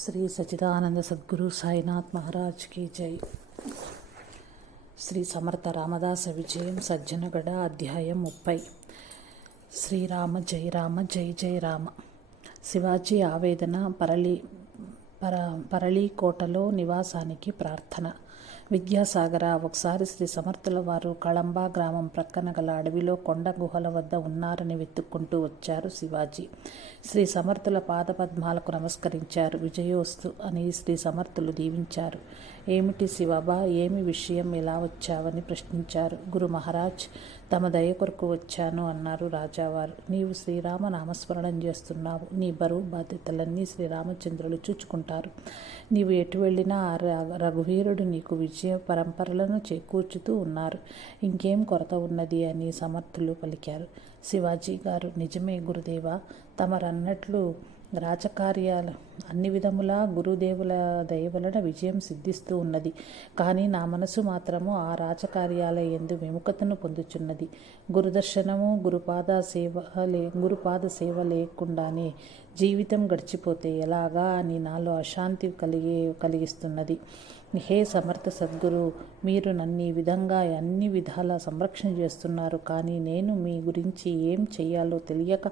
శ్రీ సచిదానంద సద్గురు సాయినాథ్ మహారాజ్ की జై. శ్రీ సమర్థ రామదాస విజయం సజ్జనగడ అధ్యాయం 30. శ్రీరామ జై రామ జై జై రామ. శివాజీ ఆవేదన. పరళీకోటలో నివాసానికి ప్రార్థన. విద్యాసాగర. ఒకసారి శ్రీ సమర్థుల వారు కళంబా గ్రామం ప్రక్కన గల అడవిలో కొండ గుహల వద్ద ఉన్నారని వెతుక్కుంటూ వచ్చారు శివాజీ. శ్రీ సమర్థుల పాదపద్మాలకు నమస్కరించారు. విజయోస్తు అని శ్రీ సమర్థులు దీవించారు. ఏమిటి శివబా, ఏమి విషయం, ఎలా వచ్చావని ప్రశ్నించారు. గురు మహారాజ్, తమ దయ కొరకు వచ్చాను అన్నారు రాజావారు. నీవు శ్రీరామ నామస్మరణం చేస్తున్నావు. నీ బరువు బాధ్యతలన్నీ శ్రీరామచంద్రులు చూచుకుంటారు. నీవు ఎటు వెళ్ళినా రఘువీరుడు నీకు విజయ పరంపరలను చేకూర్చుతూ ఉన్నారు. ఇంకేం కొరత ఉన్నది అని సమర్థులు పలికారు. శివాజీ గారు, నిజమే గురుదేవా, తమరన్నట్లు రాజకార్యాలు అన్ని విధములా గురుదేవుల దయ వలన విజయం సిద్ధిస్తూ ఉన్నది. కానీ నా మనసు మాత్రము ఆ రాజకార్యాల యందు విముఖతను పొందుచున్నది. గురుదర్శనము గురుపాద సేవ లేకుండానే జీవితం గడిచిపోతే ఎలాగా అని నాలో అశాంతి కలిగిస్తున్నది. హే సమర్థ సద్గురు, మీరు నన్ను ఈ విధంగా అన్ని విధాల సంరక్షణ చేస్తున్నారు. కానీ నేను మీ గురించి ఏం చెయ్యాలో తెలియక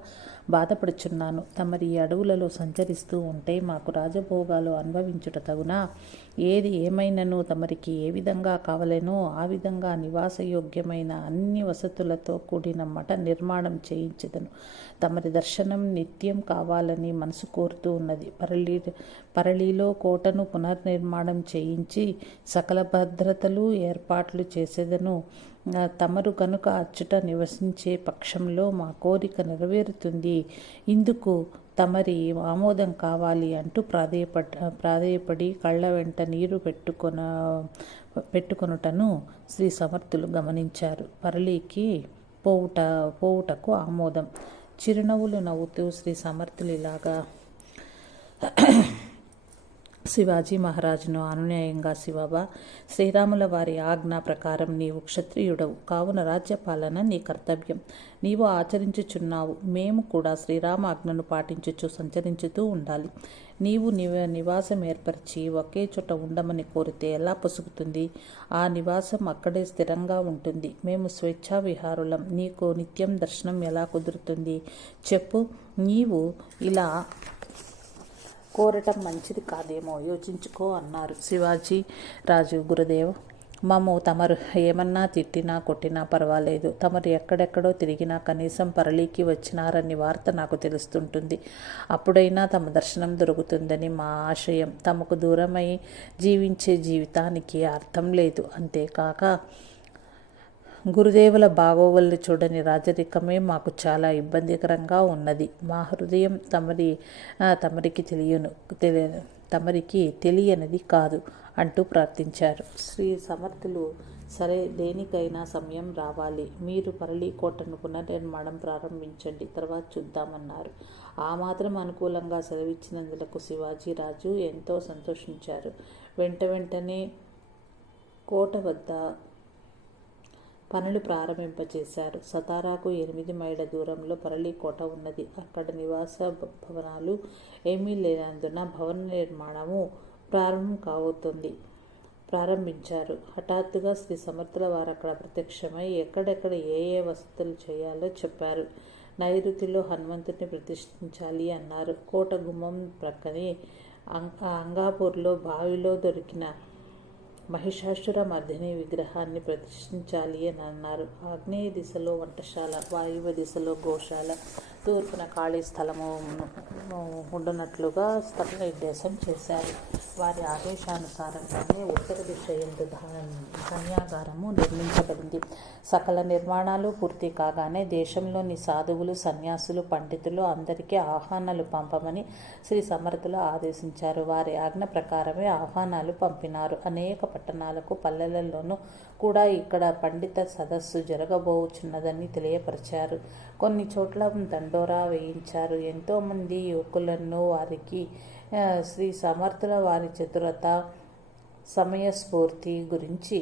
బాధపడుచున్నాను. తమరి ఈ అడవులలో సంచరిస్తూ ఉంటే మాకు రాజభోగాలు అనుభవించుట తగునా? ఏది ఏమైనను తమరికి ఏ విధంగా కావలేనో ఆ విధంగా నివాసయోగ్యమైన అన్ని వసతులతో కూడిన మఠ నిర్మాణం చేయించదను. తమరి దర్శనం నిత్యం కావాలని మనసు కోరుతూ ఉన్నది. పరళిలో కోటను పునర్నిర్మాణం చేయించి సకల భద్రతలు ఏర్పాట్లు చేసేదను. తమరు కనుక అచ్చుట నివసించే పక్షంలో మా కోరిక నెరవేరుతుంది. ఇందుకు తమరి ఆమోదం కావాలి అంటూ ప్రాధేయపడి కళ్ళ వెంట నీరు పెట్టుకొనుటను శ్రీ సమర్థులు గమనించారు. పరళికి పోవుటకు ఆమోదం. చిరునవ్వులు నవ్వుతూ శ్రీ సమర్థులు ఇలాగా శివాజీ మహారాజును అనునయంగా, శివబా, శ్రీరాముల వారి ఆజ్ఞ ప్రకారం నీవు క్షత్రియుడవు కావున రాజ్యపాలన నీ కర్తవ్యం. నీవు ఆచరించుచున్నావు. మేము కూడా శ్రీరామ ఆజ్ఞను పాటించుచు సంచరించుతూ ఉండాలి. నీవు నివాసం ఏర్పరిచి ఒకే చోట ఉండమని కోరితే ఎలా పొసుగుతుంది? ఆ నివాసం అక్కడే స్థిరంగా ఉంటుంది. మేము స్వేచ్ఛా విహారులం. నీకు నిత్యం దర్శనం ఎలా కుదురుతుంది చెప్పు? నీవు ఇలా కోరటం మంచిది కాదేమో, యోచించుకో అన్నారు. శివాజీ రాజు, గురుదేవ్, మమ్ము తమరు ఏమన్నా తిట్టినా కొట్టినా పర్వాలేదు. తమరు ఎక్కడెక్కడో తిరిగినా కనీసం పరళికి వచ్చినారని వార్త నాకు తెలుస్తుంటుంది. అప్పుడైనా తమ దర్శనం దొరుకుతుందని మా ఆశయం. తమకు దూరమై జీవించే జీవితానికి అర్థం లేదు. అంతేకాక గురుదేవుల బాగోగులు చూడని రాజరికమే మాకు చాలా ఇబ్బందికరంగా ఉన్నది. మా హృదయం తమరికి తెలియనిది కాదు అంటూ ప్రార్థించారు. శ్రీ సమర్థులు, సరే, దేనికైనా సమయం రావాలి. మీరు పరళీకోటను పునర్నిర్మాణం ప్రారంభించండి, తర్వాత చూద్దామన్నారు. ఆ మాత్రం అనుకూలంగా సెలవిచ్చినందులకు శివాజీరాజు ఎంతో సంతోషించారు. వెంటనే కోట వద్ద పనులు ప్రారంభింపచేశారు. సతారాకు 8 మైళ్ళ దూరంలో పరళీకోట ఉన్నది. అక్కడ నివాస భవనాలు ఏమీ లేనందున భవన నిర్మాణము ప్రారంభించారు. హఠాత్తుగా శ్రీ సమర్థుల వారు అక్కడ ప్రత్యక్షమై ఎక్కడెక్కడ ఏ వసతులు చేయాలో చెప్పారు. నైరుతిలో హనుమంతుడిని ప్రతిష్ఠించాలి అన్నారు. కోట గుమ్మం ప్రక్కనే అంగాపూర్లో బావిలో దొరికిన మహిషాసుర మర్దిని విగ్రహాన్ని ప్రతిష్ఠించాలి అని అన్నారు. ఆగ్నేయ దిశలో వంటశాల, వాయువ్య దిశలో గోశాల, తూర్పున ఖాళీ స్థలము ఉండునట్లుగా స్థల నిర్దేశం చేశారు. వారి ఆదేశానుసారంగానే ఉత్తర దిశ యందు సన్యాగారము నిర్మించబడింది. సకల నిర్మాణాలు పూర్తి కాగానే దేశంలోని సాధువులు, సన్యాసులు, పండితులు అందరికీ ఆహ్వానాలు పంపమని శ్రీ సమర్థులు ఆదేశించారు. వారి ఆజ్ఞ ప్రకారమే ఆహ్వానాలు పంపినారు. అనేక పట్టణాలకు, పల్లెలలోనూ కూడా ఇక్కడ పండిత సదస్సు జరగబోచున్నదని తెలియపరిచారు. కొన్ని చోట్ల దండోరా వేయించారు. ఎంతోమంది యువకులను వారికి శ్రీ సమర్థుల వారి చతురత, సమయస్ఫూర్తి గురించి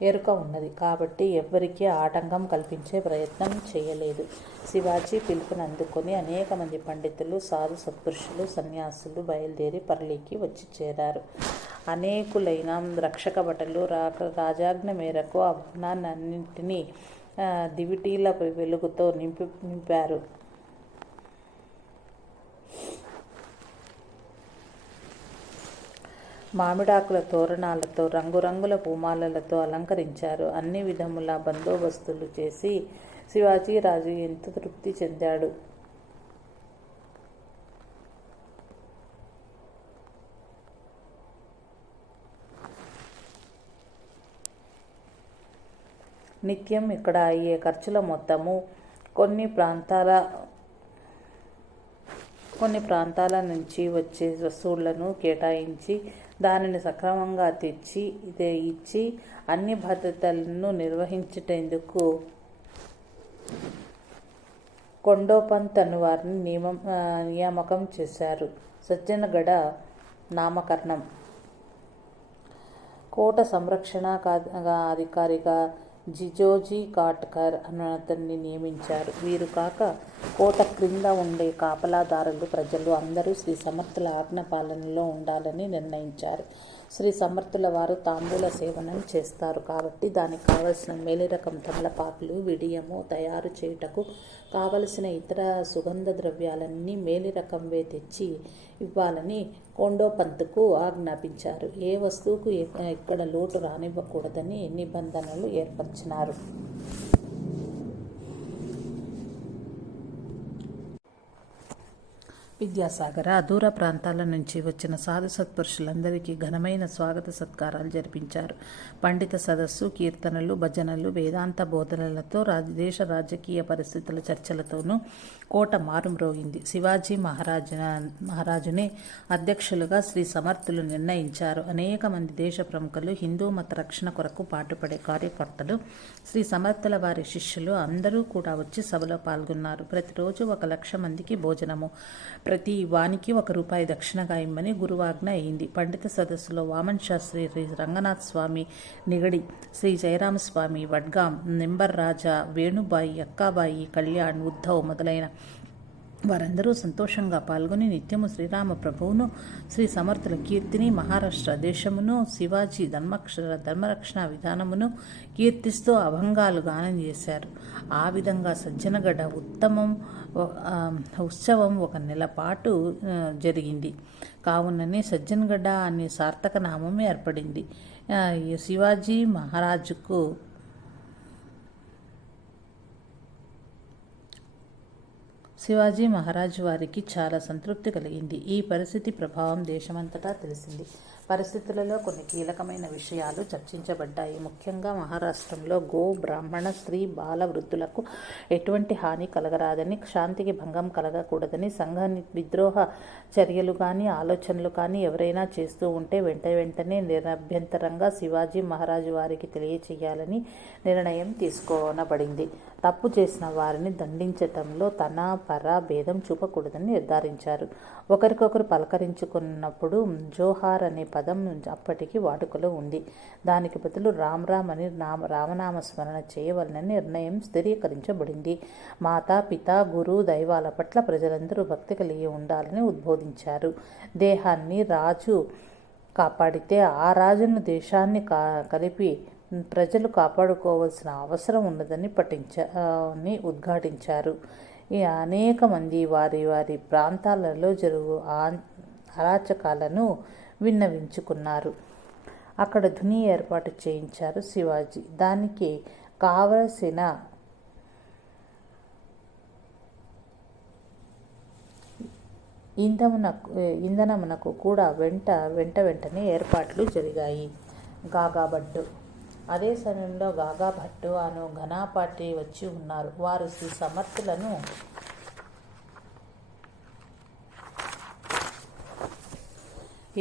ఎరుక ఉన్నది కాబట్టి ఎవ్వరికీ ఆటంకం కల్పించే ప్రయత్నం చేయలేదు. శివాజీ పిలుపుని అందుకొని అనేక మంది పండితులు, సాధు సత్పురుషులు, సన్యాసులు బయలుదేరి పర్లీకి వచ్చి చేరారు. అనేకులైన రక్షక భటులు రాజాజ్ఞ మేరకు ఆ భవనాన్నింటినీ దివిటీల వెలుగుతో నింపారు. మామిడాకుల తోరణాలతో, రంగురంగుల పూమాలలతో అలంకరించారు. అన్ని విధముల బందోబస్తులు చేసి శివాజీ రాజు ఎంతో తృప్తి చెందాడు. నిత్యం ఇక్కడ అయ్యే ఖర్చుల మొత్తము కొన్ని ప్రాంతాల నుంచి వచ్చే వస్తువులను కేటాయించి దానిని సక్రమంగా ఇచ్చి అన్ని భద్రతలను నిర్వహించేందుకు కొండోపంత్ అను వారిని నియామకం చేశారు. సజ్జనగడ నామకరణం. కోట సంరక్షణాధికారిగా జిజోజీ కాట్కర్ అతన్ని నియమించారు. వీరు కాక కోట క్రింద ఉండే కాపలాదారులు, ప్రజలు అందరూ శ్రీ సమర్థుల ఆజ్ఞ పాలనలో ఉండాలని నిర్ణయించారు. శ్రీ సమర్థుల వారు తాంబూల సేవనం చేస్తారు కాబట్టి దానికి కావలసిన మేలిరకం తమలపాకులు, విడియము తయారు చేయుటకు కావలసిన ఇతర సుగంధ ద్రవ్యాలన్నీ మేలిరకంవే తెచ్చి ఇవ్వాలని కొండోపంత్కు ఆజ్ఞాపించారు. ఏ వస్తువుకు ఇక్కడ లోటు రానివ్వకూడదని నిబంధనలు ఏర్పరిచినారు. విద్యాసాగర దూర ప్రాంతాల నుంచి వచ్చిన సాధు సత్పురుషులందరికీ ఘనమైన స్వాగత సత్కారాలు జరిపించారు. పండిత సదస్సు, కీర్తనలు, భజనలు, వేదాంత బోధనలతో దేశ రాజకీయ పరిస్థితుల చర్చలతోనూ కోట మారుమ్రోగింది. శివాజీ మహారాజునే అధ్యక్షులుగా శ్రీ సమర్థులు నిర్ణయించారు. అనేక మంది దేశ ప్రముఖులు, హిందూ మత రక్షణ కొరకు పాటుపడే కార్యకర్తలు, శ్రీ సమర్థుల వారి శిష్యులు అందరూ కూడా వచ్చి సభలో పాల్గొన్నారు. ప్రతిరోజు 1,00,000 మందికి భోజనము, ప్రతి వానికి ₹1 దక్షిణగా ఇమ్మని గురువాజ్ఞ అయింది. పండిత సదస్సులో వామన్ శాస్త్రి, శ్రీ రంగనాథ స్వామి నిగడి, శ్రీ జయరామస్వామి వడ్గాం, నింబర్ రాజా, వేణుబాయి, అక్కాబాయి, కళ్యాణ్, ఉద్ధవ్ మొదలైన వారందరూ సంతోషంగా పాల్గొని నిత్యము శ్రీరామ ప్రభువును, శ్రీ సమర్థుల కీర్తిని, మహారాష్ట్ర దేశమును, శివాజీ ధర్మరక్షణ విధానమును కీర్తిస్తూ అభంగాలు గానం చేశారు. ఆ విధంగా సజ్జనగడ ఉత్సవం 1 నెల పాటు జరిగింది. కావుననే సజ్జనగడ అనే సార్థక నామం ఏర్పడింది. శివాజీ మహారాజు వారికి చాలా సంతృప్తి కలిగింది. ఈ పరిస్థితి ప్రభావం దేశమంతటా తెలిసింది. పరిస్థితులలో కొన్ని కీలకమైన విషయాలు చర్చించబడ్డాయి. ముఖ్యంగా మహారాష్ట్రంలో గో, బ్రాహ్మణ, స్త్రీ, బాల, వృద్ధులకు ఎటువంటి హాని కలగరాదని, శాంతికి భంగం కలగకూడదని, సంఘ విద్రోహ చర్యలు కానీ ఆలోచనలు కానీ ఎవరైనా చేస్తూ ఉంటే వెంటనే నిరభ్యంతరంగా శివాజీ మహారాజు వారికి తెలియచేయాలని నిర్ణయం తీసుకోనబడింది. తప్పు చేసిన వారిని దండించటంలో తన పర భేదం చూపకూడదని నిర్ధారించారు. ఒకరికొకరు పలకరించుకున్నప్పుడు జోహార్ అనే పదం అప్పటికి వాడుకలో ఉంది. దానికి బదులు రామ్ రామ్ అని రామనామస్మరణ చేయవలనని నిర్ణయం స్థిరీకరించబడింది. మాతా, పిత, గురు, దైవాల పట్ల ప్రజలందరూ భక్తి కలిగి ఉండాలని ఉద్బోధించారు. దేహాన్ని రాజు కాపాడితే ఆ రాజును దేశాన్ని కలిపి ప్రజలు కాపాడుకోవాల్సిన అవసరం ఉన్నదని ఉద్ఘాటించారు. అనేక మంది వారి ప్రాంతాలలో జరుగు అరాచకాలను విన్నవించుకున్నారు. అక్కడ ధుని ఏర్పాటు చేయించారు శివాజీ. దానికి కావలసిన ఇంధనమునకు కూడా వెంటనే ఏర్పాట్లు జరిగాయి. గాగాభట్టు. అదే సమయంలో గాగాభట్టు అను ఘనాపాటి వచ్చి ఉన్నారు. వారు శ్రీ సమర్థులను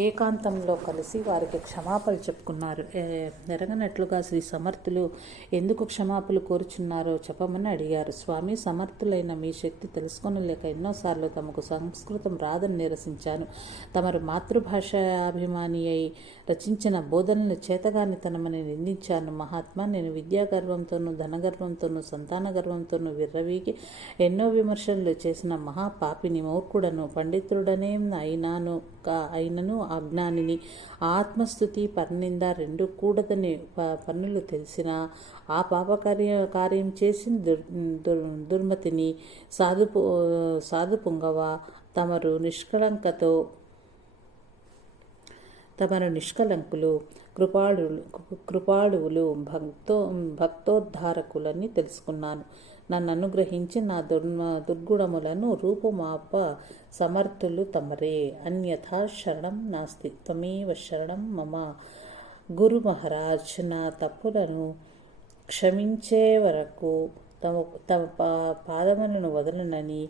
ఏకాంతంలో కలిసి వారికి క్షమాపణలు చెప్పుకున్నారు. ఎరగనట్లుగా శ్రీ సమర్థులు ఎందుకు క్షమాపణలు కోరుచున్నారో చెప్పమని అడిగారు. స్వామి, సమర్థులైన మీ శక్తి తెలుసుకొనలేక ఎన్నోసార్లు తమకు సంస్కృతం రాదని నిరసించాను. తమరు మాతృభాషాభిమాని అయి రచించిన బోధనలు చేతగానితనమని నిందించాను. మహాత్మా, నేను విద్యాగర్వంతోనూ ధనగర్వంతోనూ సంతాన గర్వంతోనూ విర్రవీగి ఎన్నో విమర్శలు చేసిన మహాపాపిని, మూర్ఖుడను, పండితుడనే అయినను అజ్ఞానిని. ఆత్మస్థుతి పరనింద రెండు కూడదని పన్నులు తెలిసిన ఆ కార్యం చేసిన దుర్మతిని. సాధు పుంగవ, తమరు నిష్కలంకులు, కృపాళువులు, భక్తోద్ధారకులని తెలుసుకున్నాను. నన్ను అనుగ్రహించి నా దుర్గుణములను రూపుమాప సమర్థులు తమరే. అన్యథా శరణం నాస్తి, త్వమేవ శరణం మమ. గురు మహారాజ్ నా తప్పులను క్షమించే వరకు తమ పాదములను వదలనని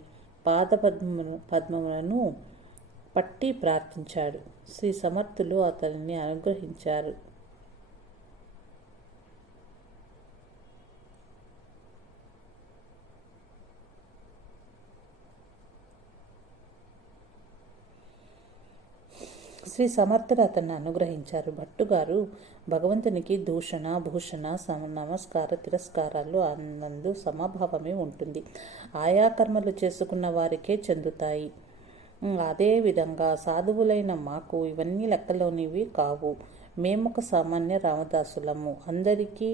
పద్మములను పట్టి ప్రార్థించాడు. శ్రీ సమర్థులు అతనిని అనుగ్రహించారు. శ్రీ సమర్థుడు అతన్ని అనుగ్రహించారు. భట్టుగారు భగవంతునికి దూషణ భూషణ నమస్కార తిరస్కారాలు నందు సమభావమే ఉంటుంది. ఆయా కర్మలు చేసుకున్న వారికే చెందుతాయి. అదేవిధంగా సాధువులైన మాకు ఇవన్నీ లెక్కలోనివి కావు. మేమొక సామాన్య రామదాసులము. అందరికీ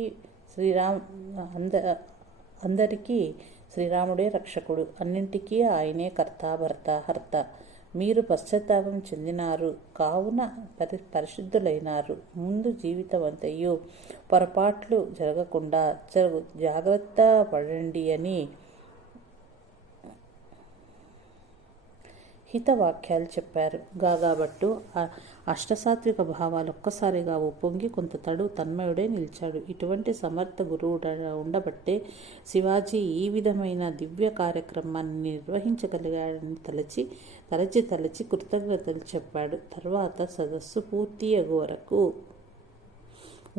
శ్రీరాముడే రక్షకుడు. అన్నింటికీ ఆయనే కర్త, భర్త, హర్త. మీరు పశ్చాత్తాపం చెందినారు కావున పరిశుద్ధులైనారు. ముందు జీవితమంతయు పొరపాట్లు జరగకుండా జాగ్రత్త పడండి అని హితవాక్యాలు చెప్పారు. గాగాబట్టు అష్టసాత్విక భావాలు ఒక్కసారిగా ఉప్పొంగి కొంత తన్మయుడే నిలిచాడు. ఇటువంటి సమర్థ గురువు ఉండబట్టే శివాజీ ఈ విధమైన దివ్య కార్యక్రమాన్ని నిర్వహించగలిగాడని తలచి కృతజ్ఞతలు చెప్పాడు. తర్వాత సదస్సు పూర్తి అగు వరకు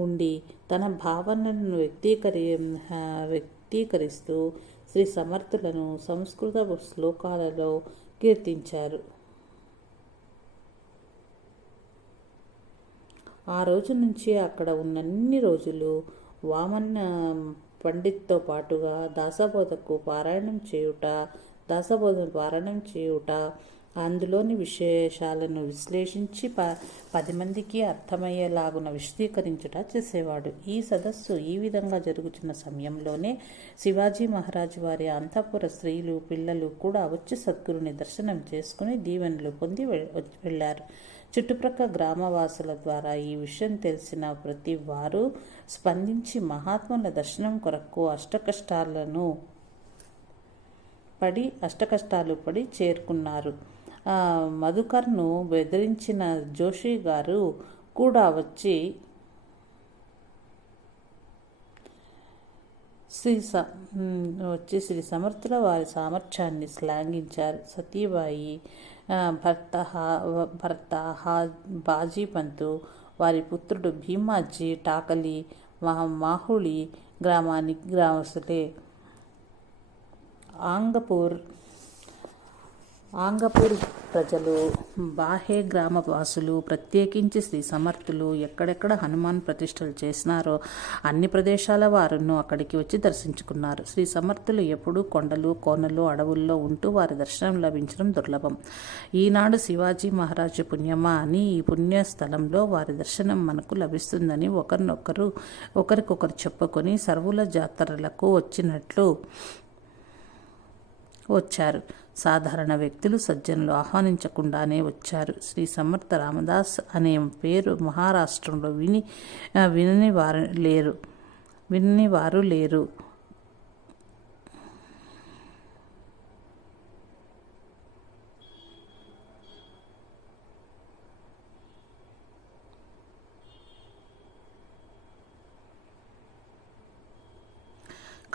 ఉండి తన భావనలను వ్యక్తీకరిస్తూ శ్రీ సమర్థులను సంస్కృత శ్లోకాలలో కీర్తించారు. ఆ రోజు నుంచి అక్కడ ఉన్నన్ని రోజులు వామన పండిత్తో పాటుగా దాసబోధకు పారాయణం చేయుట, అందులోని విశేషాలను విశ్లేషించి 10 మందికి అర్థమయ్యేలాగున విశదీకరించుట చేసేవాడు. ఈ సదస్సు ఈ విధంగా జరుగుతున్న సమయంలోనే శివాజీ మహారాజు వారి అంతఃపుర స్త్రీలు, పిల్లలు కూడా వచ్చి సద్గురుని దర్శనం చేసుకుని దీవెనలు పొంది వెళ్ళారు. చుట్టుప్రక్కల గ్రామవాసుల ద్వారా ఈ విషయం తెలిసిన ప్రతి వారు స్పందించి మహాత్ముల దర్శనం కొరకు అష్టకష్టాలు పడి చేరుకున్నారు. మధుకర్ను బెదిరించిన జోషి గారు కూడా వచ్చి శ్రీ సమర్థుల వారి సామర్థ్యాన్ని శ్లాఘించారు. సతీబాయి భర్త బాజీపంతు, వారి పుత్రుడు భీమాజీ టాకలి మాహుళి గ్రామస్తులే. ఆంగపూర్ ప్రజలు, బాహే గ్రామవాసులు, ప్రత్యేకించి శ్రీ సమర్థులు ఎక్కడెక్కడ హనుమాన్ ప్రతిష్టలు చేసినారో అన్ని ప్రదేశాల వారును అక్కడికి వచ్చి దర్శించుకున్నారు. శ్రీ సమర్థులు ఎప్పుడూ కొండలు, కోనలు, అడవుల్లో ఉంటూ వారి దర్శనం లభించడం దుర్లభం. ఈనాడు శివాజీ మహారాజు పుణ్యమా అని ఈ పుణ్యస్థలంలో వారి దర్శనం మనకు లభిస్తుందని ఒకరికొకరు చెప్పుకొని సర్వుల జాతరలకు వచ్చారు. సాధారణ వ్యక్తులు, సజ్జనులు ఆహ్వానించకుండానే వచ్చారు. శ్రీ సమర్థ రామదాస్ అనే పేరు మహారాష్ట్రంలో వినని వారు లేరు.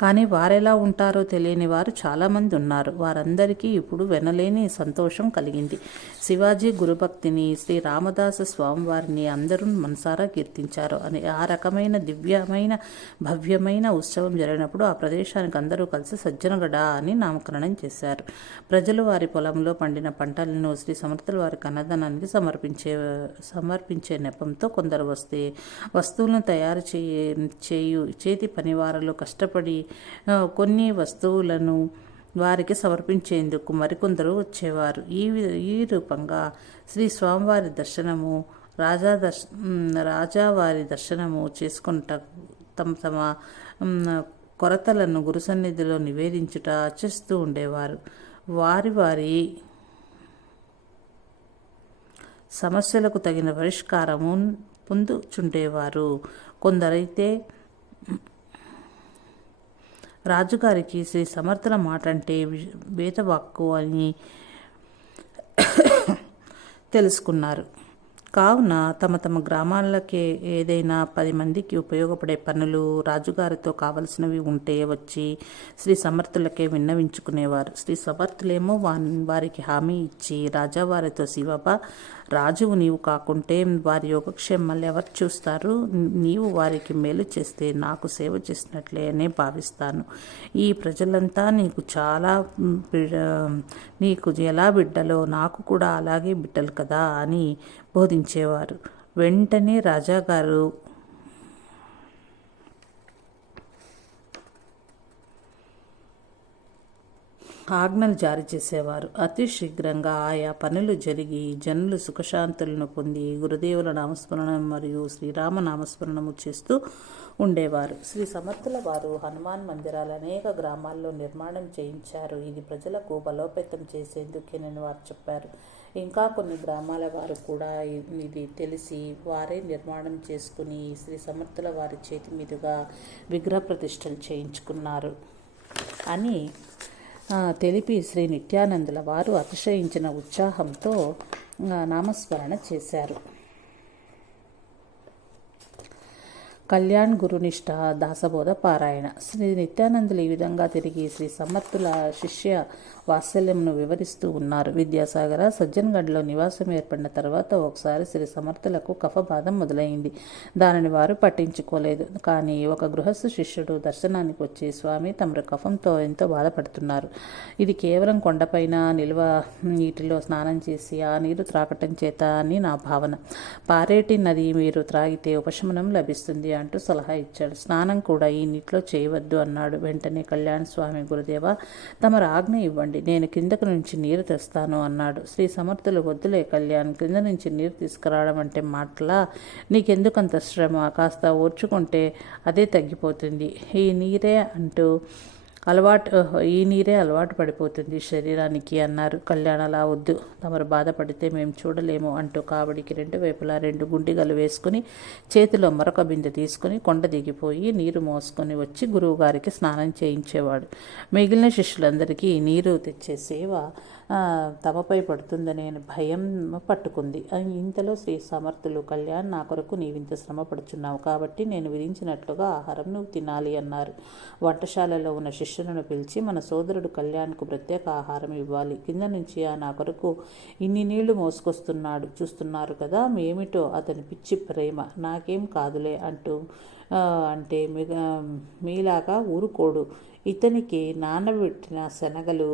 కానీ వారెలా ఉంటారో తెలియని వారు చాలామంది ఉన్నారు. వారందరికీ ఇప్పుడు వెనలేని సంతోషం కలిగింది. శివాజీ గురుభక్తిని, శ్రీ రామదాస స్వామివారిని అందరూ మనసారా కీర్తించారు అని ఆ రకమైన దివ్యమైన భవ్యమైన ఉత్సవం జరిగినప్పుడు ఆ ప్రదేశానికి అందరూ కలిసి సజ్జనగడ అని నామకరణం చేశారు. ప్రజలు వారి పొలంలో పండిన పంటలను శ్రీ సమర్థుల వారి కన్నదనానికి సమర్పించే నెపంతో కొందరు వస్తువులను తయారు చేయు చేతి పనివారలు కష్టపడి కొన్ని వస్తువులను వారికి సమర్పించేందుకు మరికొందరు వచ్చేవారు. ఈ రూపంగా శ్రీ స్వామివారి దర్శనము రాజావారి దర్శనము చేసుకుంట తమ కొరతలను గురుసన్నిధిలో నివేదించుట చేస్తూ ఉండేవారు. వారి సమస్యలకు తగిన పరిష్కారము పొందుచుండేవారు. కొందరైతే రాజుగారికి శ్రీ సమర్థుల మాట అంటే వేదవాక్కు అని తెలుసుకున్నారు. కావున తమ గ్రామాలకే ఏదైనా 10 మందికి ఉపయోగపడే పనులు రాజుగారితో కావలసినవి ఉంటే వచ్చి శ్రీ సమర్థులకే విన్నవించుకునేవారు. శ్రీ సమర్థులేమో వారికి హామీ ఇచ్చి రాజావారితో, శివబా, రాజువు నీవు కాకుంటే వారి యోగక్షేమాలు ఎవరు చూస్తారు? నీవు వారికి మేలు చేస్తే నాకు సేవ చేసినట్లే అనే భావిస్తాను. ఈ ప్రజలంతా నీకు ఎలా బిడ్డలో నాకు కూడా అలాగే బిడ్డలు కదా అని బోధించేవారు. వెంటనే రాజాగారు ఆజ్ఞలు జారీ చేసేవారు. అతి శీఘ్రంగా ఆయా పనులు జరిగి జనులు సుఖశాంతులను పొంది గురుదేవుల నామస్మరణం మరియు శ్రీరామ నామస్మరణము చేస్తూ ఉండేవారు. శ్రీ సమర్థుల వారు హనుమాన్ మందిరాలు అనేక గ్రామాల్లో నిర్మాణం చేయించారు. ఇది ప్రజలకు బలోపేతం చేసేందుకేనని వారు చెప్పారు. ఇంకా కొన్ని గ్రామాల వారు కూడా ఇది తెలిసి వారే నిర్మాణం చేసుకుని శ్రీ సమర్థుల వారి చేతి మీదుగా విగ్రహ ప్రతిష్టలు చేయించుకున్నారు అని తెలిపి శ్రీ నిత్యానందుల వారు అతిశయించిన ఉత్సాహంతో నామస్మరణ చేశారు. కళ్యాణ్ గురునిష్ట దాసబోధ పారాయణ. శ్రీ నిత్యానందులు ఈ విధంగా తిరిగి శ్రీ సమర్థుల శిష్య వాత్సల్యంను వివరిస్తూ ఉన్నారు. విద్యాసాగర సజ్జన్గఢ్లో నివాసం ఏర్పడిన తర్వాత ఒకసారి శ్రీ సమర్థులకు కఫబాధ మొదలైంది. దానిని వారు పట్టించుకోలేదు. కానీ ఒక గృహస్థ శిష్యుడు దర్శనానికి వచ్చి, స్వామి తమరు కఫంతో ఎంతో బాధపడుతున్నారు. ఇది కేవలం కొండపైన నిల్వ నీటిలో స్నానం చేసి ఆ నీరు త్రాగటం చేత అని నా భావన. పారేటి నది మీరు త్రాగితే ఉపశమనం లభిస్తుంది అంటూ సలహా ఇచ్చాడు. స్నానం కూడా ఈ నీటిలో చేయవద్దు అన్నాడు. వెంటనే కళ్యాణ స్వామి, గురుదేవ తమరు ఆజ్ఞ ఇవ్వండి, నేను కిందకు నుంచి నీరు తెస్తాను అన్నాడు. శ్రీ సమర్థులు, వద్దులే కళ్యాణ్, కింద నుంచి నీరు తీసుకురావడం అంటే మాటలా? నీకెందుకంత శ్రమ? కాస్త ఓర్చుకుంటే అదే తగ్గిపోతుంది. ఈ నీరే అలవాటు పడిపోతుంది శరీరానికి అన్నారు. కళ్యాణ్, అలా వద్దు, తమరు బాధపడితే మేము చూడలేము అంటూ కావడికి 2 వైపులా 2 గుండిగలు వేసుకుని చేతిలో మరొక బిందె తీసుకుని కొండ దిగిపోయి నీరు మోసుకొని వచ్చి గురువుగారికి స్నానం చేయించేవాడు. మిగిలిన శిష్యులందరికీ నీరు తెచ్చే సేవ తమపై పడుతుందనే భయం పట్టుకుంది. ఇంతలో శ్రీ సమర్థులు, కళ్యాణ్, నా కొరకు నీవింత శ్రమ పడుచున్నావు కాబట్టి నేను విధించినట్లుగా ఆహారం నువ్వు తినాలి అన్నారు. వంటశాలలో ఉన్న శిష్యులను పిలిచి, మన సోదరుడు కళ్యాణ్కు ప్రత్యేక ఆహారం ఇవ్వాలి. కింద నుంచి నా కొరకు ఇన్ని నీళ్లు మోసుకొస్తున్నాడు, చూస్తున్నారు కదా, ఏమిటో అతని పిచ్చి ప్రేమ, నాకేం కాదులే అంటే మీలాగా ఊరుకోడు. ఇతనికి నానబెట్టిన శనగలు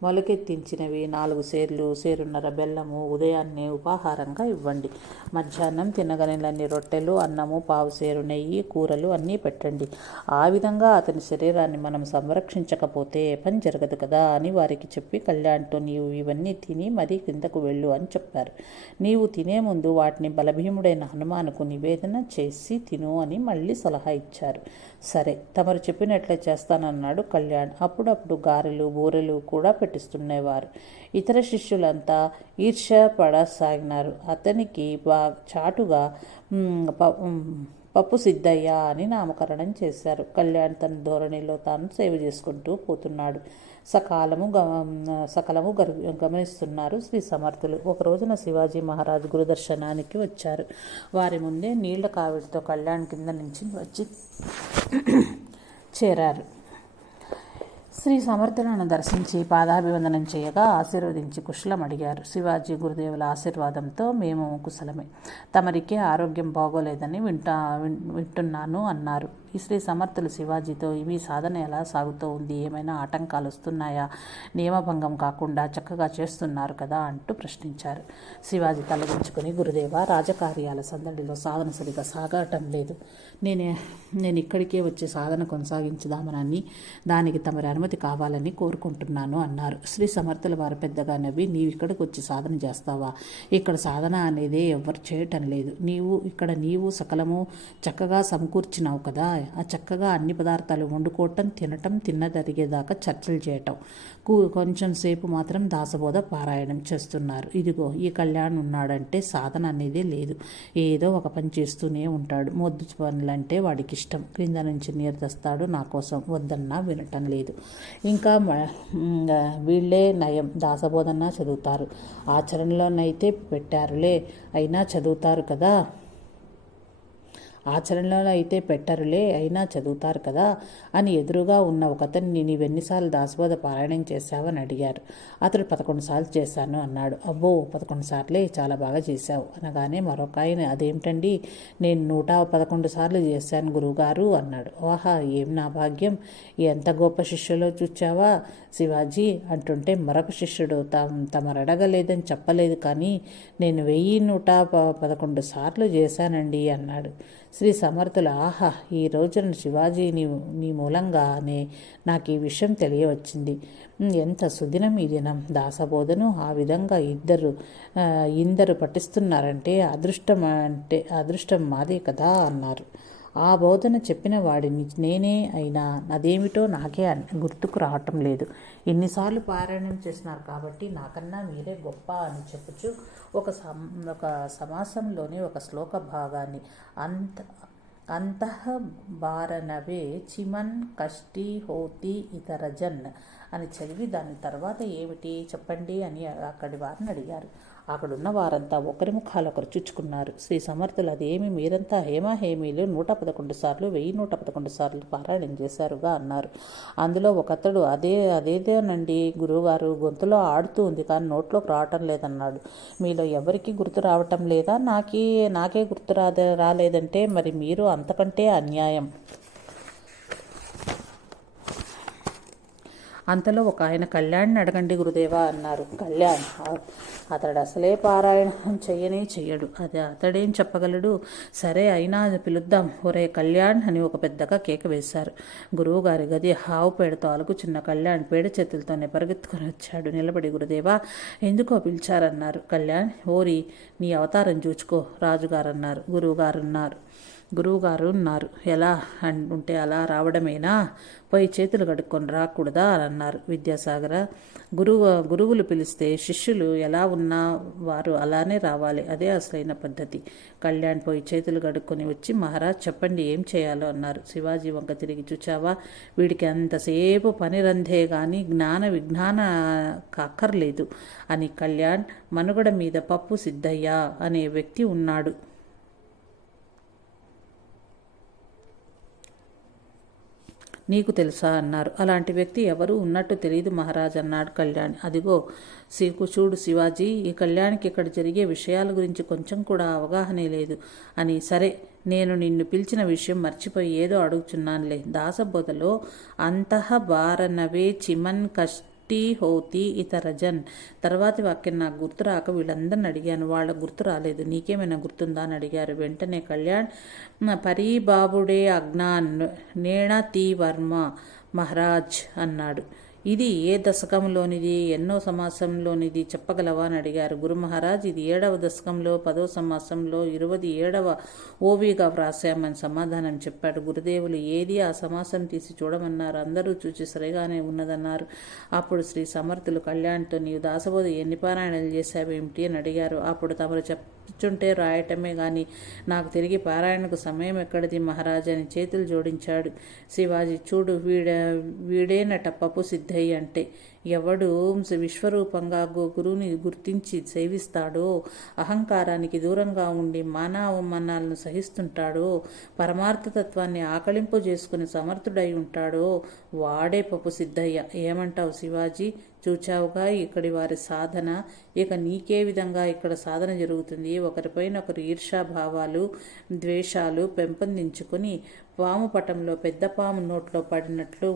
మొలకెత్తించినవి 4 సేర్లు, సేరున్నర బెల్లము ఉదయాన్నే ఉపాహారంగా ఇవ్వండి. మధ్యాహ్నం తినగలిగినన్ని రొట్టెలు, అన్నము, పావు సేరు నెయ్యి, కూరలు అన్నీ పెట్టండి. ఆ విధంగా అతని శరీరాన్ని మనం సంరక్షించకపోతే పని జరగదు కదా అని వారికి చెప్పి కళ్యాణ్తో, నీవు ఇవన్నీ తిని మరీ కిందకు వెళ్ళు అని చెప్పారు. నీవు తినే ముందు వాటిని బలభీముడైన హనుమానుకు నివేదన చేసి తిను అని మళ్ళీ సలహా ఇచ్చారు. సరే, తమరు చెప్పినట్లే చేస్తానన్నాడు కళ్యాణ్. అప్పుడప్పుడు గారెలు, బూరెలు కూడా పెట్టిస్తుండేవారు. ఇతర శిష్యులంతా ఈర్ష్య పడసాగినారు. అతనికి చాటుగా పప్పు సిద్ధయ్య అని నామకరణం చేశారు. కళ్యాణ్ తన ధోరణిలో తాను సేవ చేసుకుంటూ పోతున్నాడు. సకలము గమనిస్తున్నారు శ్రీ సమర్థులు. ఒక రోజున శివాజీ మహారాజు గురుదర్శనానికి వచ్చారు. వారి ముందే నీళ్ల కావిడితో కళ్యాణ్ కింద నుంచి వచ్చి చేరారు. శ్రీ సమర్థులను దర్శించి పాదాభివందనం చేయగా ఆశీర్వదించి కుశలం అడిగారు. శివాజీ గురుదేవుల ఆశీర్వాదంతో మేము కుశలమే. తమరికి ఆరోగ్యం బాగోలేదని వింటున్నాను అన్నారు. ఈ శ్రీ సమర్థులు శివాజీతో మీ సాధన ఎలా సాగుతూ ఉంది, ఏమైనా ఆటంకాలు వస్తున్నాయా, నియమభంగం కాకుండా చక్కగా చేస్తున్నారు కదా అంటూ ప్రశ్నించారు. శివాజీ తలదించుకుని, గురుదేవ, రాజకార్యాల సందడిలో సాధన సరిగా సాగటం లేదు. నేను ఇక్కడికే వచ్చి సాధన కొనసాగించుదామనని, దానికి తమరి అనుమతి కావాలని కోరుకుంటున్నాను అన్నారు. శ్రీ సమర్థుల వారు పెద్దగా నవ్వి, నీవు ఇక్కడికి వచ్చి సాధన చేస్తావా? ఇక్కడ సాధన అనేది ఎవ్వరు చేయటం లేదు. నీవు సకలము చక్కగా సమకూర్చినావు కదా, ఆ చక్కగా అన్ని పదార్థాలు వండుకోవటం, తినటం, తిన్నదరిగేదాకా చర్చలు చేయటం, కొంచెం సేపు మాత్రం దాసబోధ పారాయణం చేస్తున్నారు. ఇదిగో ఈ కళ్యాణ్ ఉన్నాడంటే సాధన అనేది లేదు. ఏదో ఒక పని చేస్తూనే ఉంటాడు. మొద్దు పనులంటే వాడికి ఇష్టం. క్రింద నుంచి నీరు తెస్తాడు, నా కోసం, వద్దన్నా వినటం లేదు. ఇంకా వీళ్ళే నయం, దాసబోధన చదువుతారు, ఆచరణలోనైతే పెట్టారులే, అయినా చదువుతారు కదా చదువుతారు కదా అని ఎదురుగా ఉన్న ఒకతన్ని, నీవెన్నిసార్లు దాసబోధ పారాయణం చేశావని అడిగారు. అతడు 11 సార్లు చేశాను అన్నాడు. అబ్బో, 11 సార్లే, చాలా బాగా చేశావు అనగానే మరొక ఆయన, అదేమిటండి, నేను 111 సార్లు చేశాను గురువుగారు అన్నాడు. ఆహా, ఏం నా భాగ్యం, ఎంత గొప్ప శిష్యులో చూచావా శివాజీ అంటుంటే మరొక శిష్యుడు, తమరడగలేదని చెప్పలేదు కానీ నేను 1111 సార్లు చేశానండి అన్నాడు. శ్రీ సమర్థులు, ఆహా, ఈ రోజున శివాజీ నీ మూలంగానే నాకు ఈ విషయం తెలియవచ్చింది. ఎంత సుదినం ఈ దినం. దాసబోధను ఆ విధంగా ఇందరు పఠిస్తున్నారంటే అదృష్టం మాదే కదా అన్నారు. ఆ బోధన చెప్పిన వాడిని నేనే అయినా అదేమిటో నాకే గుర్తుకు రావటం లేదు. ఎన్నిసార్లు పారాయణం చేస్తున్నారు కాబట్టి నాకన్నా మీరే గొప్ప అని చెప్పుచు ఒక సమాసంలోని ఒక శ్లోక భాగాన్ని అంతః బారనవే చిమన్ కష్టి హోతి ఇతరజన్ అని చదివి దాని తర్వాత ఏమిటి చెప్పండి అని అక్కడి వారిని అడిగారు. అక్కడున్న వారంతా ఒకరి ముఖాలు ఒకరు చుచ్చుకున్నారు. శ్రీ సమర్థులు, అదేమి మీరంతా హేమీలు 111 సార్లు 1111 సార్లు పారాయణం చేశారుగా అన్నారు. అందులో ఒకతడు, అదేదేనండి గురువుగారు, గొంతులో ఆడుతూ ఉంది కానీ నోట్లోకి రావటం లేదన్నాడు. మీలో ఎవరికి గుర్తు రావటం లేదా? నాకే గుర్తు రాలేదంటే మరి మీరు అంతకంటే అన్యాయం. అంతలో ఒక ఆయన, కళ్యాణ్ని అడగండి గురుదేవా అన్నారు. కళ్యాణ్, అతడు అసలే పారాయణం చెయ్యడు, అతడేం చెప్పగలడు? సరే, అయినా పిలుద్దాం. ఒరే కళ్యాణ్ అని ఒక పెద్దగా కేక వేశారు. గురువుగారి గది హావు పేడతో అలుకుచున్న కళ్యాణ్ పేడ చేతులతోనే పరిగెత్తుకొని వచ్చాడు. నిలబడి, గురుదేవా, ఎందుకో పిలిచారన్నారు. కళ్యాణ్, ఓరి నీ అవతారం చూచుకో రాజుగారన్నారు. గురువుగారు ఉన్నారు. ఎలా ఉంటే అలా రావడమేనా? పోయి చేతులు కడుక్కొని రాకూడదా అని అన్నారు. విద్యాసాగర, గురువులు పిలిస్తే శిష్యులు ఎలా ఉన్నా వారు అలానే రావాలి, అదే అసలైన పద్ధతి. కళ్యాణ్ పోయి చేతులు కడుక్కొని వచ్చి, మహారాజ్ చెప్పండి ఏం చేయాలో అన్నారు. శివాజీ వంక తిరిగి, చూచావా, వీడికి అంతసేపు పని రంధే గాని జ్ఞాన విజ్ఞాన అక్కర్లేదు అని. కళ్యాణ్, మనుగడ మీద పప్పు సిద్ధయ్య అనే వ్యక్తి ఉన్నాడు. నీకు తెలుసా అన్నారు. అలాంటి వ్యక్తి ఎవరు ఉన్నట్టు తెలియదు మహారాజ్ అన్నాడు కళ్యాణ్. అదిగో చూడు శివాజీ, ఈ కళ్యాణ్కి ఇక్కడ జరిగే విషయాల గురించి కొంచెం కూడా అవగాహనే లేదు అని. సరే, నేను నిన్ను పిలిచిన విషయం మర్చిపోయి ఏదో అడుగుచున్నానులే. దాసబోధలో అంతః బారనవే చిమన్ కష్టి హోతి ఇతరజన్ తర్వాతి వాక్యం నాకు గుర్తు రాక వీళ్ళందరిని అడిగాను. వాళ్ళకు గుర్తు రాలేదు. నీకేమైనా గుర్తుందా అని అడిగారు. వెంటనే కళ్యాణ్, పరీబాబుడే అజ్ఞాన్ నేణ తీ వర్మ మహారాజ్ అన్నాడు. ఇది ఏ దశకంలోనిది, ఎన్నో సమాసంలోనిది చెప్పగలవా అని అడిగారు. గురు మహారాజ్, ఇది 7వ దశకంలో 10వ సమాసంలో 27వ ఓవిగా వ్రాసామని సమాధానం చెప్పాడు. గురుదేవులు ఏది ఆ సమాసం తీసి చూడమన్నారు. అందరూ చూచి సరిగానే ఉన్నదన్నారు. అప్పుడు శ్రీ సమర్థులు కళ్యాణ్తో, నీవు దాసబోధ ఎన్ని పారాయణలు చేశావేమిటి అని అడిగారు. అప్పుడు తమరు చెప్తుంటే రాయటమే గాని నాకు తిరిగి పారాయణకు సమయం ఎక్కడిది మహారాజ్ అని చేతులు జోడించాడు. శివాజీ, చూడు వీడేనట పప్పు సిద్ధయ్య అంటే. ఎవడు విశ్వరూపంగా గురువుని గుర్తించి సేవిస్తాడో, అహంకారానికి దూరంగా ఉండి మానవమానాలను సహిస్తుంటాడో, పరమార్థతత్వాన్ని ఆకళింపు చేసుకుని సమర్థుడై ఉంటాడో వాడే పప్పు సిద్ధయ్య. ఏమంటావు శివాజీ? చూచావుగా ఇక్కడి వారి సాధన. ఇక నీకే విధంగా ఇక్కడ సాధన జరుగుతుంది. ఒకరిపైన ఒకరు ఈర్షాభావాలు, ద్వేషాలు పెంపొందించుకుని పాము పటంలో పెద్ద పాము నోట్లో పడినట్లు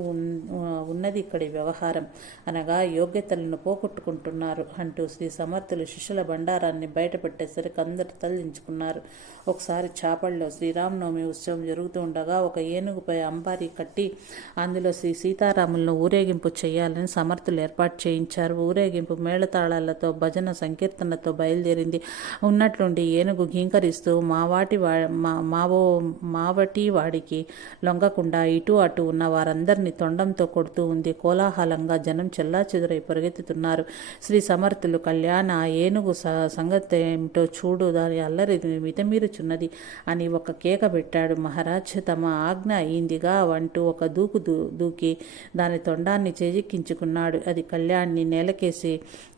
ఉన్నది ఇక్కడి వ్యవహారం. అనగా యోగ్యతలను పోగొట్టుకుంటున్నారు అంటూ శ్రీ సమర్థులు శిష్యుల బండారాన్ని బయటపెట్టేసరికి అందరు తలదించుకున్నారు. ఒకసారి చాపల్లో శ్రీరామనవమి ఉత్సవం జరుగుతూ ఉండగా ఒక ఏనుగుపై అంబారీ కట్టి అందులో శ్రీ సీతారాములను ఊరేగింపు చేయాలని సమర్థులు ఏర్పాటు చేయించారు. ఊరేగింపు మేళతాళాలతో భజన సంకీర్తనతో బయలుదేరింది. ఉన్నట్లుండి ఏనుగు ఘీంకరిస్తూ మావటి వాడికి లొంగకుండా ఇటు అటు ఉన్న వారందరినీ తొండంతో కొడుతూ ఉంది. కోలాహలంగా జనం చెల్లాచెదురై పరిగెత్తుతున్నారు. శ్రీ సమర్థులు, కళ్యాణ ఏనుగు సంగతి ఏమిటో చూడు, దాని అల్లరి మితమీరుచున్నది అని ఒక కేక పెట్టాడు. మహారాజ్, తమ ఆజ్ఞ అయిందిగా అంటూ ఒక దూకి దాని తొండాన్ని చేజిక్కించుకున్నాడు. అది కళ్యాణ్ని నేలకేసి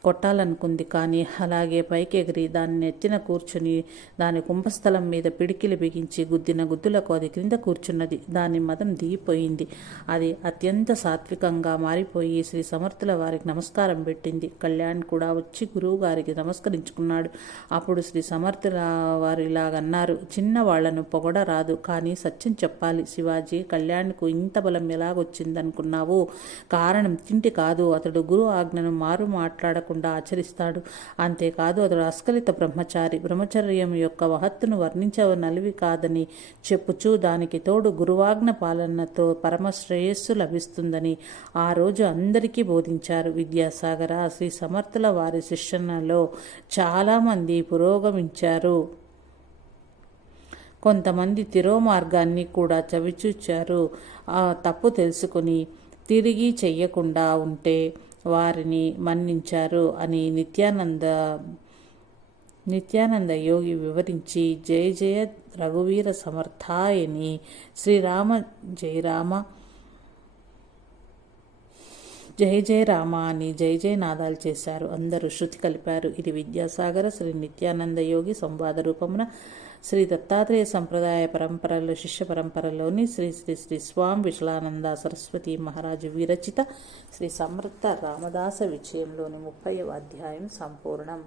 కొట్టాలనుకుంది. కానీ అలాగే పైకెగిరి దాన్ని నెత్తిన కూర్చుని దాని కుంభస్థలం మీద పిడికిలి బిగించి గుద్దిన గుద్దులకు అది క్రింద కూర్చున్నది. దాని మదం దిగిపోయింది. అది అత్యంత సాత్వికంగా మారిపోయి శ్రీ సమర్థుల వారికి నమస్కారం పెట్టింది. కళ్యాణ్ కూడా వచ్చి గురువు గారికి నమస్కరించుకున్నాడు. అప్పుడు శ్రీ సమర్థుల వారు ఇలాగన్నారు, చిన్నవాళ్లను పొగడరాదు, కానీ సత్యం చెప్పాలి. శివాజీ, కళ్యాణ్కు ఇంత బలం ఎలాగొచ్చిందనుకున్నావు? కారణం తిండి కాదు. అతడు గురు ఆజ్ఞను మారు మాట్లాడకుండా ఆచరిస్తాడు. అంతేకాదు అతడు అస్ఖలిత బ్రహ్మచారి. బ్రహ్మచర్యం యొక్క మహత్తును వర్ణించనలివి కాదని చెప్పుచూ దానికి తోడు గురువాజ్ఞ పాలనతో పరమశ్రేయస్సు లభిస్తుందని ఆ రోజు అందరికీ బోధించారు. విద్యాసాగర, శ్రీ సమర్థుల వారి శిక్షణలో చాలామంది పురోగమించారు. కొంతమంది తిరోమార్గాన్ని కూడా చవిచూచారు. ఆ తప్పు తెలుసుకుని తిరిగి చెయ్యకుండా ఉంటే వారిని మన్నించారు అని నిత్యానంద యోగి వివరించి జయ జయ రఘువీర సమర్థాయని శ్రీరామ జయ రామ జయ జయ రామ అని జయ జయ నాదాలు చేశారు. అందరూ శృతి కలిపారు. ఇది విద్యాసాగర శ్రీ నిత్యానంద యోగి సంవాద రూపమున శ్రీ దత్తాత్రేయ సంప్రదాయ పరంపరలో శిష్య పరంపరలోని శ్రీ శ్రీ శ్రీ స్వామి విశలానంద సరస్వతి మహారాజు విరచిత శ్రీ సమర్థ రామదాస విజయంలోని 30వ అధ్యాయం సంపూర్ణం.